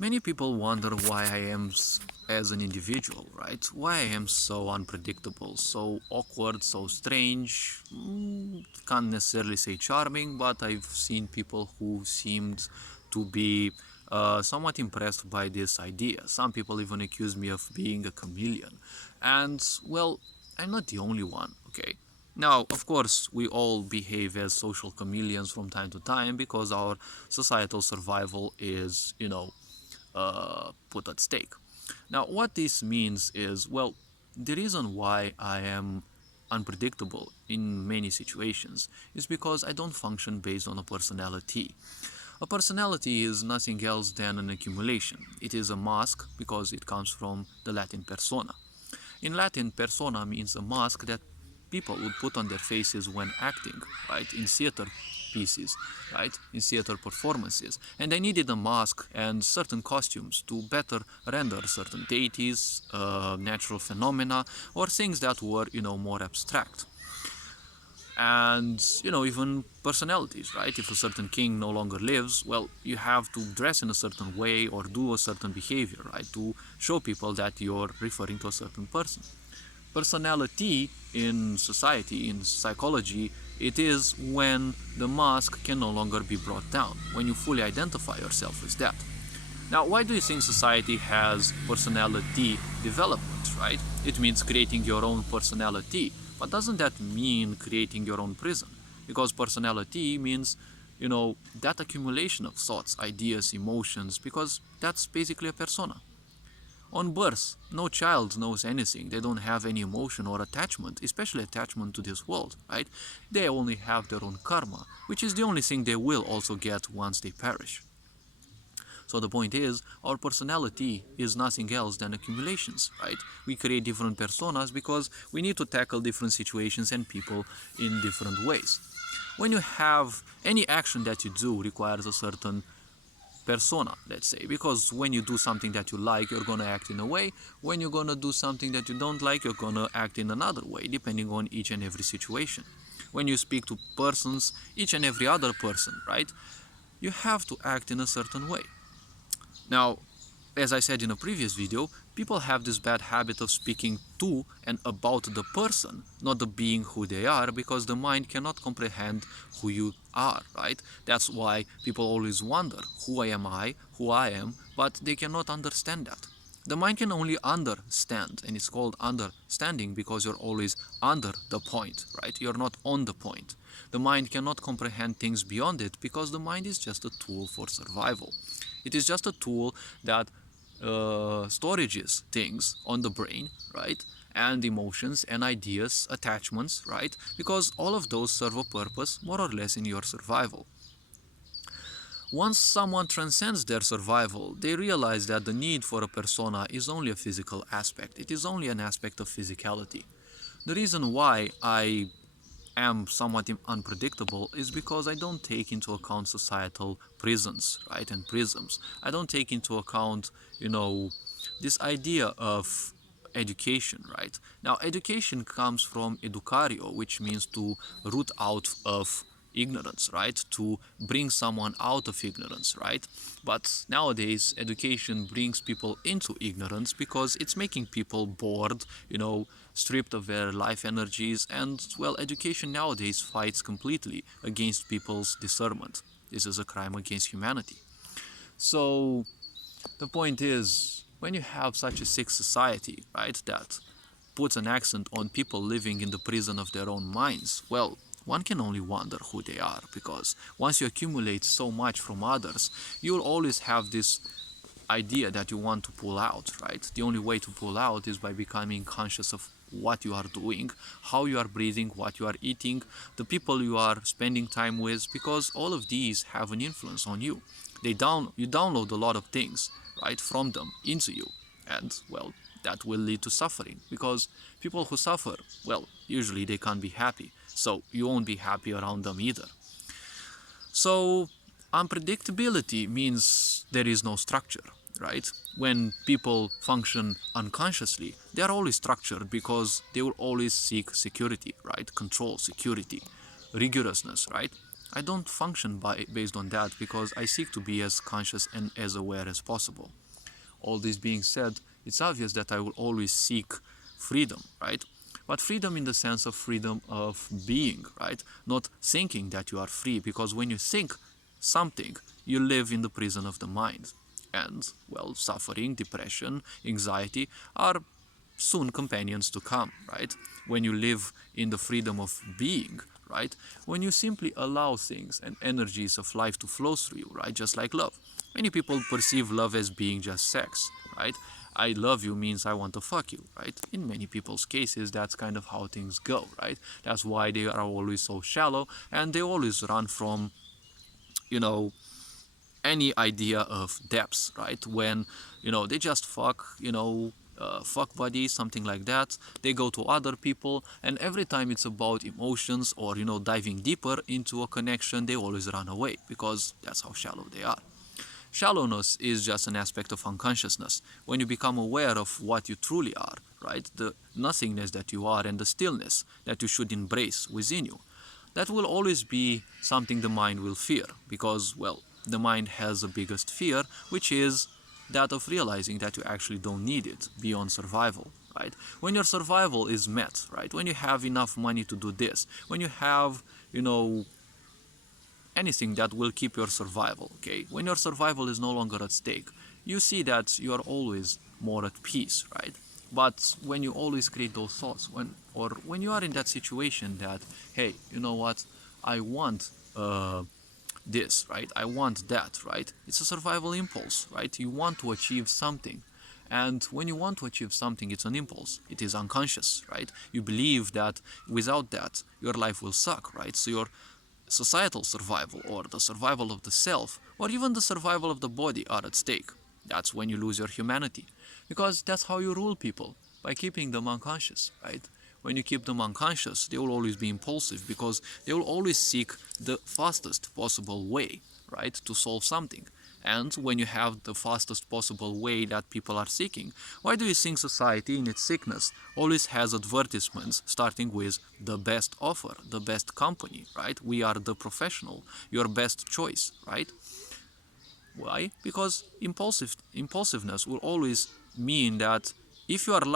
Many people wonder why I am as an individual, right? Why I am so unpredictable, so awkward, so strange. Can't necessarily say charming, but I've seen people who seemed to be somewhat impressed by this idea. Some people even accuse me of being a chameleon. And, well, I'm not the only one, okay? Now, of course, we all behave as social chameleons from time to time because our societal survival is, put at stake. Now, what this means is, well, the reason why I am unpredictable in many situations is because I don't function based on a personality. A personality is nothing else than an accumulation. It is a mask because it comes from the Latin persona. In Latin, persona means a mask that people would put on their faces when acting, right? In theater pieces, right? In theater performances. And they needed a mask and certain costumes to better render certain deities, natural phenomena, or things that were, more abstract. And even personalities, right? If a certain king no longer lives, well, you have to dress in a certain way or do a certain behavior, right, to show people that you're referring to a certain person. Personality in society, in psychology, it is when the mask can no longer be brought down, when you fully identify yourself as that. Now, why do you think society has personality development, right? It means creating your own personality. But doesn't that mean creating your own prison? Because personality means, that accumulation of thoughts, ideas, emotions, because that's basically a persona. On birth, no child knows anything. They don't have any emotion or attachment, especially attachment to this world, right? They only have their own karma, which is the only thing they will also get once they perish. So the point is, our personality is nothing else than accumulations, right? We create different personas because we need to tackle different situations and people in different ways. When you have any action that you do requires a certain persona, let's say, because when you do something that you like, you're gonna act in a way. When you're gonna do something that you don't like, you're gonna act in another way, depending on each and every situation. When you speak to persons, each and every other person, right, you have to act in a certain way. Now, as I said in a previous video, people have this bad habit of speaking to and about the person, not the being who they are, because the mind cannot comprehend who you are, right? That's why people always wonder, who I am, but they cannot understand that. The mind can only understand, and it's called understanding because you're always under the point, right? You're not on the point. The mind cannot comprehend things beyond it because the mind is just a tool for survival. It is just a tool that storages things on the brain, right? And emotions and ideas, attachments, right? Because all of those serve a purpose more or less in your survival. Once someone transcends their survival, they realize that the need for a persona is only a physical aspect. It is only an aspect of physicality. The reason why I am somewhat unpredictable is because I don't take into account societal prisons, right, and prisms. I don't take into account, this idea of education, right? Now, education comes from educario, which means to root out of ignorance, right? To bring someone out of ignorance, right? But nowadays, education brings people into ignorance because it's making people bored, stripped of their life energies, and, well, education nowadays fights completely against people's discernment. This is a crime against humanity. So, the point is, when you have such a sick society, right, that puts an accent on people living in the prison of their own minds, well, one can only wonder who they are, because once you accumulate so much from others, you'll always have this idea that you want to pull out, right? The only way to pull out is by becoming conscious of what you are doing, how you are breathing, what you are eating, the people you are spending time with, because all of these have an influence on you. You download a lot of things, right, from them into you, and, well, that will lead to suffering, because people who suffer, well, usually they can't be happy, so you won't be happy around them either. So, unpredictability means there is no structure, right? When people function unconsciously, they are always structured because they will always seek security, right? Control, security, rigorousness, right? I don't function based on that because I seek to be as conscious and as aware as possible. All this being said, it's obvious that I will always seek freedom, right? But freedom in the sense of freedom of being, right? Not thinking that you are free, because when you think something, you live in the prison of the mind. And, well, suffering, depression, anxiety are soon companions to come, right? When you live in the freedom of being, right? When you simply allow things and energies of life to flow through you, right? Just like love. Many people perceive love as being just sex, right? I love you means I want to fuck you, right? In many people's cases, that's kind of how things go, right? That's why they are always so shallow and they always run from, you know, any idea of depths, right? When, they just fuck, fuck buddies, something like that. They go to other people, and every time it's about emotions or, diving deeper into a connection, they always run away because that's how shallow they are. Shallowness is just an aspect of unconsciousness. When you become aware of what you truly are, right? The nothingness that you are and the stillness that you should embrace within you, that will always be something the mind will fear because, well, the mind has the biggest fear, which is that of realizing that you actually don't need it beyond survival, right? When your survival is met, right? When you have enough money to do this, when you have, anything that will keep your survival, okay? When your survival is no longer at stake, you see that you are always more at peace, right? But when you always create those thoughts, when you are in that situation that, hey, you know what, I want this, right? I want that, right? It's a survival impulse, right? You want to achieve something. And when you want to achieve something, it's an impulse. It is unconscious, right? You believe that without that, your life will suck, right? So your societal survival or the survival of the self or even the survival of the body are at stake. That's when you lose your humanity. Because that's how you rule people, by keeping them unconscious, right? When you keep them unconscious, they will always be impulsive because they will always seek the fastest possible way, right, to solve something. And when you have the fastest possible way that people are seeking, why do you think society in its sickness always has advertisements starting with the best offer, the best company, right? We are the professional, your best choice, right? Why? Because impulsiveness will always mean that if you are